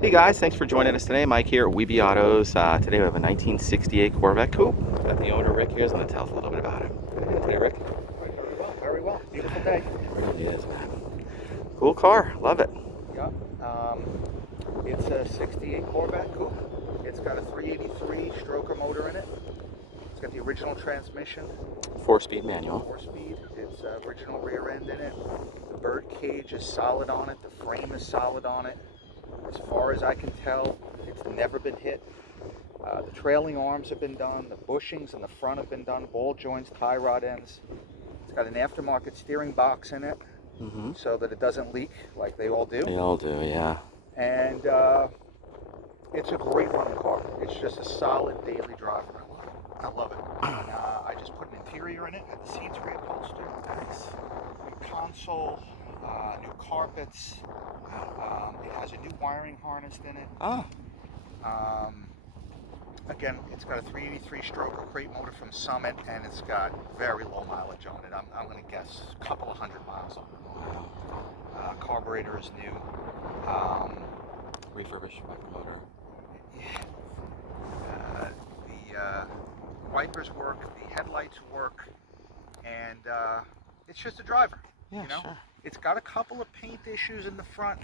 Hey guys, thanks for joining us today. Mike here at Weeby Autos. Today we have a 1968 Corvette Coupe. Got the owner Rick here. He's going to tell us a little bit about it. Hey Rick. Very well, very well. Beautiful day. It really is, man. Cool car. Love it. Yeah. It's a 68 Corvette Coupe. It's got a 383 stroker motor in it. It's got the original transmission. 4-speed manual. 4-speed. It's original rear end in it. The bird cage is solid on it. The frame is solid on it. As far as I can tell, it's never been hit. The trailing arms have been done. The bushings in the front have been done. Ball joints, tie rod ends. It's got an aftermarket steering box in it, so that it doesn't leak like they all do. They all do, yeah. And it's a great running car. It's just a solid daily driver. I love it. And, I just put an interior in it. Had the seats reupholstered. Nice. New console, new carpets. It has a new wiring harness in it. Oh. Again, it's got a 383 stroker crate motor from Summit, and it's got very low mileage on it. I'm going to guess a couple of 100 miles on it. Wow. Carburetor is new. Refurbished motor. The wipers work, the headlights work, and it's just a driver. Yeah, you know? sure. It's got a couple of paint issues in the front.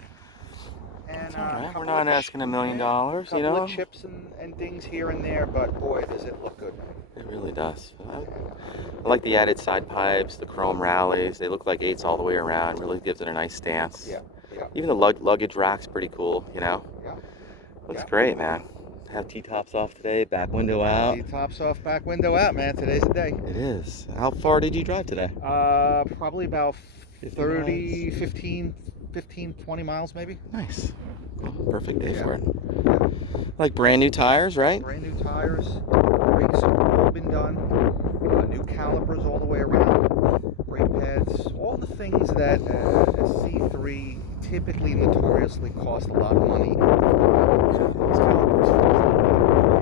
And All right. We're couple not of asking $1 million, couple you know? of chips and dings here and there, but boy, does it look good. It really does. I like the added side pipes, the chrome Rallies. They look like 8s all the way around. Really gives it a nice stance. Yeah, yeah. Even the luggage rack's pretty cool, you know? Yeah. Looks Yeah. great, man. Have T-tops off today, back window out. Tops off, back window out, man. Today's the day. It is. How far did you drive today? Probably about 50 miles. 15, 20 miles maybe. Nice. Well, perfect day Yeah. for it. Like brand new tires, right? Brand new tires. Brakes have all been done. New calipers all the way around. Brake pads. All the things that a C3 typically notoriously cost a lot of money. Those calipers.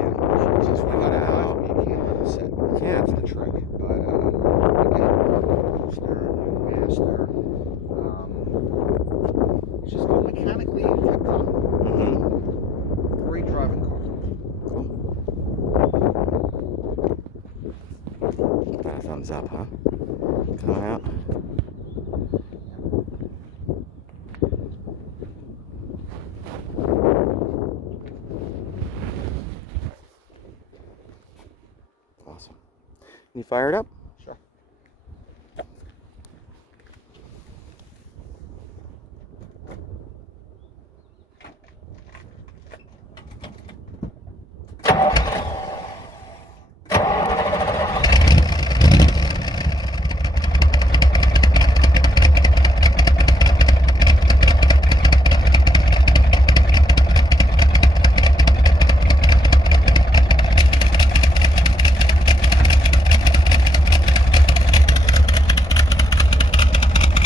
Yeah, Just swing it out. you can't let it sit. Can't. That's the trick. But again, booster, new master. It's just all mechanically kept on. Great driving car. Got a thumbs up, huh? Coming out. Awesome. You fired up? Sure.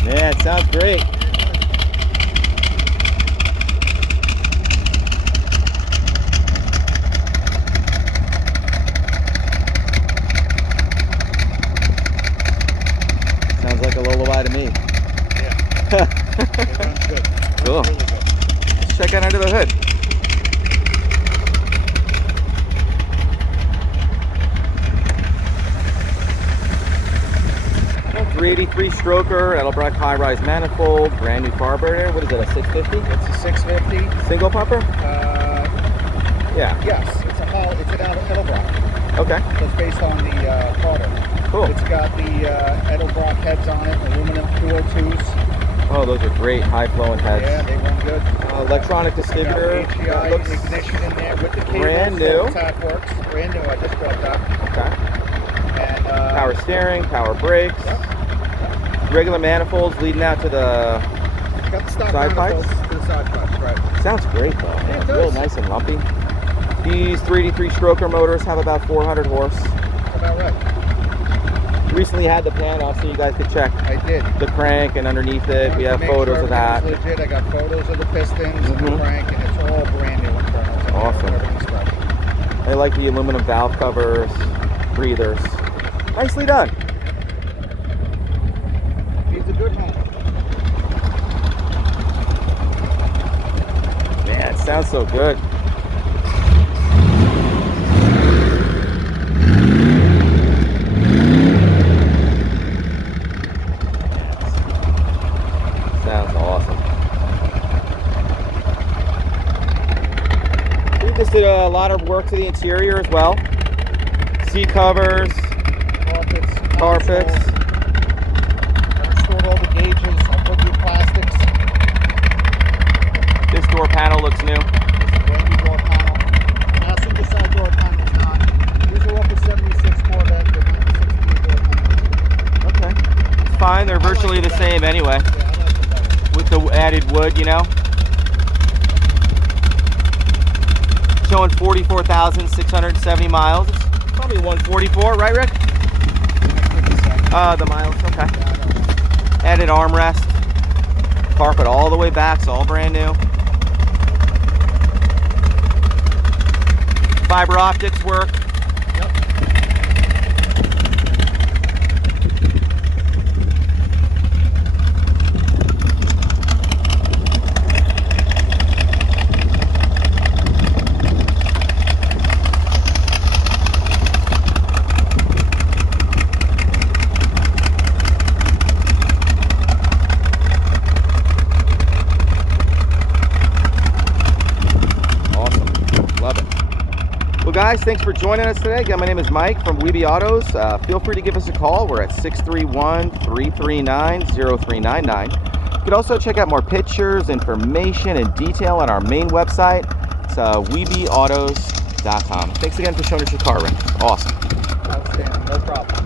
Yeah, it sounds great. Sounds like a lullaby to me. Yeah. It runs good. It Cool. runs really good. Let's check out under the hood. Well, 383 stroker, Edelbrock high-rise manifold, brand new carburetor. What is it, a 650? It's a 650. Single pumper? Yeah. Yes, it's an Edelbrock. Okay. So it's based on the Carter. Cool. It's got the Edelbrock heads on it, aluminum 202s. Oh, those are great high-flowing heads. Yeah, they run good. Electronic distributor. Got That HEI looks ignition in there with the cables. brand new. Tap works. Brand new. I just bought that. Okay. And Power steering, power brakes. Yep. Regular manifolds leading out to the. Got the stock Side manifolds pipes? to the side pipes, right? Sounds great though. Yeah, it Real does. nice and lumpy. These 383 stroker motors have about 400 horse. That's about right. Recently had the pan off so you guys could check I did. the crank and underneath it. We have Make sure photos of that. everything's legit. I got photos of the pistons and the Mhm. crank, and it's all brand new internals. Awesome. Everything's fresh. I like the aluminum valve covers, breathers. Nicely done. He's a good home. Man, it sounds so good. Sounds awesome. We just did a lot of work to the interior as well. Seat covers, carpets. I restored all the gauges. I put new plastics. This door panel looks new. It's a brand new door panel. Passenger side door panel's not. These are off the 76 Corvette. They're not the 68 door panels. Okay. It's fine. They're virtually the same anyway. Yeah, I like it better. With the added wood, you know. Showing 44,670 miles. It's probably 144, right, Rick? The miles, okay. Added armrest. Carpet all the way back, it's all brand new. Fiber optics work. Yep. Guys, thanks for joining us today. Again, my name is Mike from Weeby Autos. Feel free to give us a call. We're at 631-339-0399. You can also check out more pictures, information, and detail on our main website. It's weebyautos.com. Thanks again for showing us your car, Rick. Awesome. Outstanding. No problem.